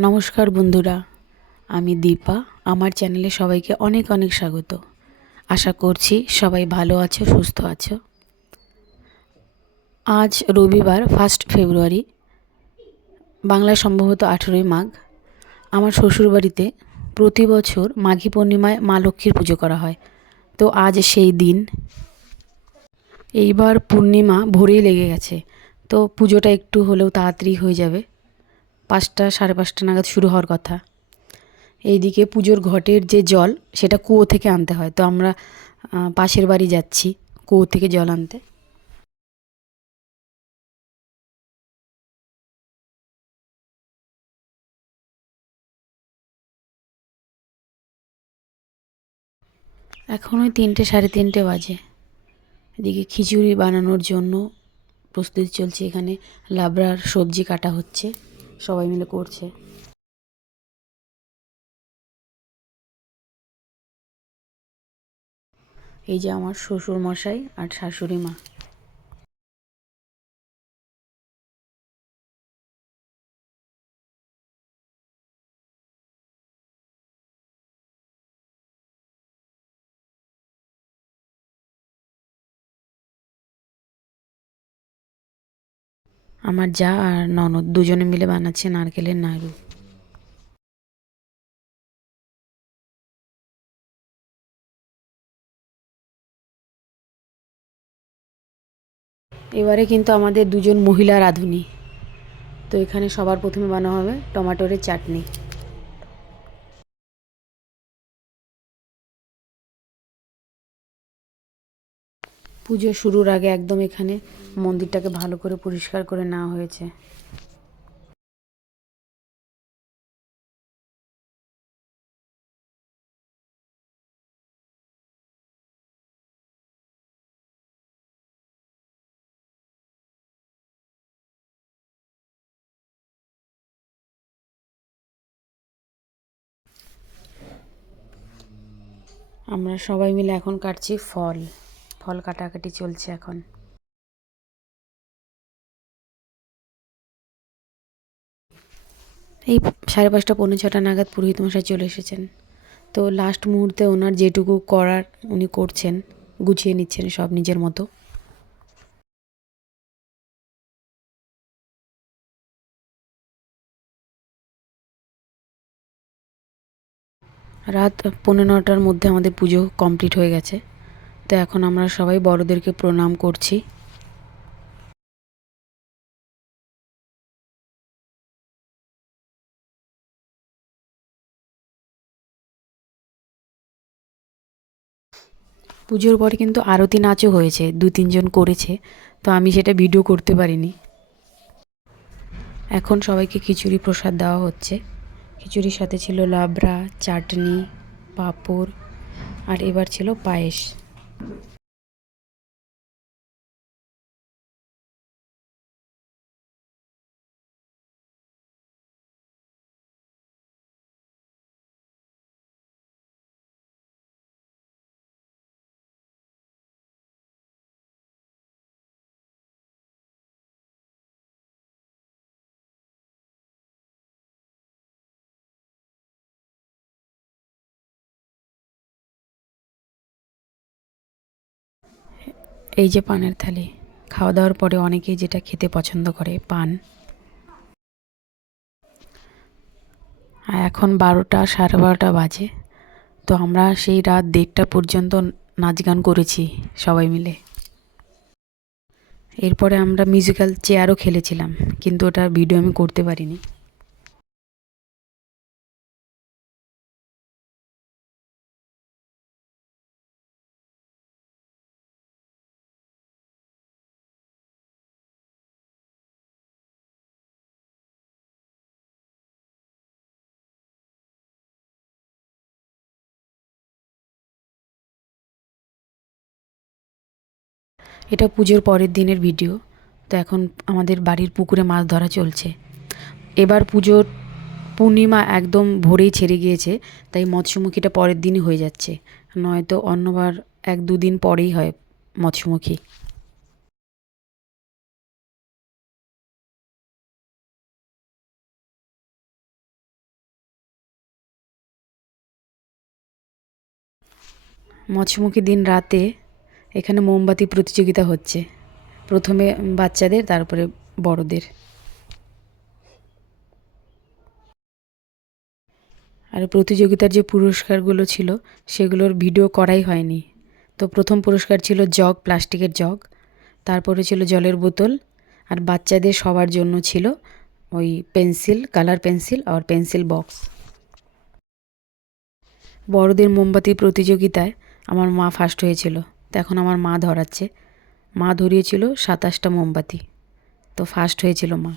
নমস্কার বন্ধুরা, আমি দীপা। আমার চ্যানেলে সবাইকে অনেক অনেক স্বাগত। আশা করছি সবাই ভালো আছো, সুস্থ আছো। আজ রবিবার ফার্স্ট ফেব্রুয়ারি বাংলায় সম্ভবত আঠেরোই মাঘ। আমার শ্বশুরবাড়িতে প্রতি বছর মাঘী পূর্ণিমায় মা লক্ষ্মীর পুজো করা হয়। তো আজ সেই দিন। এইবার পূর্ণিমা ভোরেই লেগে গেছে। তো পুজোটা একটু হলেও তাড়াতাড়ি হয়ে যাবে। পাঁচটা, সাড়ে পাঁচটা নাগাদ শুরু হওয়ার কথা। এইদিকে পুজোর ঘটের যে জল, সেটা কুয়ো থেকে আনতে হয়। তো আমরা পাশের বাড়ি যাচ্ছি কুয়ো থেকে জল আনতে। এখন ওই তিনটে, সাড়ে তিনটে বাজে। এদিকে খিচুড়ি বানানোর জন্য প্রস্তুতি চলছে। এখানে লাবড়ার সবজি কাটা হচ্ছে। সবাই মিলে করছে। এই যে আমার শ্বশুর মশাই আর শাশুড়ি মা আমার যা আর ননদ দুজনে মিলে বানাচ্ছে নারকেলের নাড়ু। এবারে কিন্তু আমাদের দুজন মহিলা রাঁধুনি। তো এখানে সবার প্রথমে বানানো হবে টমাটোরের চাটনি। পুজো শুরুর আগে একদম এখানে মন্দিরটাকে ভালো করে পরিষ্কার করে নেওয়া হয়েছে। আমরা সবাই মিলে এখন কাটছি ফল। ফল কাটাকাটি চলছে এখন। এই সাড়ে পাঁচটা, পৌনে ছটা নাগাদ পুরোহিত মশাই চলে এসেছেন। তো লাস্ট মুহূর্তে ওনার যেটুকু করার উনি করছেন, গুছিয়ে নিচ্ছেন সব নিজের মতো। রাত পনেরো নটার মধ্যে আমাদের পুজো কমপ্লিট হয়ে গেছে। তো এখন আমরা সবাই বড়দেরকে প্রণাম করছি। পুজোর পরে কিন্তু আরতি নাচও হয়েছে দু তিনজন করেছে, তো আমি সেটা ভিডিও করতে পারিনি। এখন সবাইকে খিচুড়ি প্রসাদ দেওয়া হচ্ছে। খিচুড়ির সাথে ছিল লাবড়া, চাটনি, পাঁপড়, আর এবার ছিল পায়েস। Thank you. এই যে পানের থালি খাওয়া দাওয়ার পরে অনেকেই যেটা খেতে পছন্দ করে, পান। আর এখন বারোটা, সাড়ে বারোটা বাজে। তো আমরা সেই রাত দেড়টা পর্যন্ত নাচ গান করেছি সবাই মিলে। এরপরে আমরা মিউজিক্যাল চেয়ারও খেলেছিলাম, কিন্তু ওটা ভিডিও আমি করতে পারিনি। এটা পুজোর পরের দিনের ভিডিও তো এখন আমাদের বাড়ির পুকুরে মাছ ধরা চলছে। এবার পুজোর পূর্ণিমা একদম ভোরেই ছেড়ে গিয়েছে, তাই মৎস্যমুখীটা পরের দিনই হয়ে যাচ্ছে। নয়তো অন্যবার এক দুদিন পরেই হয় মৎস্যমুখী। মৎস্যমুখী দিন রাতে এখানে মোমবাতি প্রতিযোগিতা হচ্ছে। প্রথমে বাচ্চাদের, তারপরে বড়দের। আর প্রতিযোগিতার যে পুরস্কারগুলো ছিল, সেগুলোর ভিডিও করাই হয়নি। তো প্রথম পুরস্কার ছিল জগ, প্লাস্টিকের জগ। তারপরে ছিল জলের বোতল। আর বাচ্চাদের সবার জন্য ছিল ওই পেন্সিল, কালার পেন্সিল আর পেন্সিল বক্স। বড়দের মোমবাতি প্রতিযোগিতায় আমার মা ফার্স্ট হয়েছিল। তো এখন আমার মা ধরাচ্ছে। মা ধরিয়েছিল সাতাশটা মোমবাতি। তো ফার্স্ট হয়েছিল মা।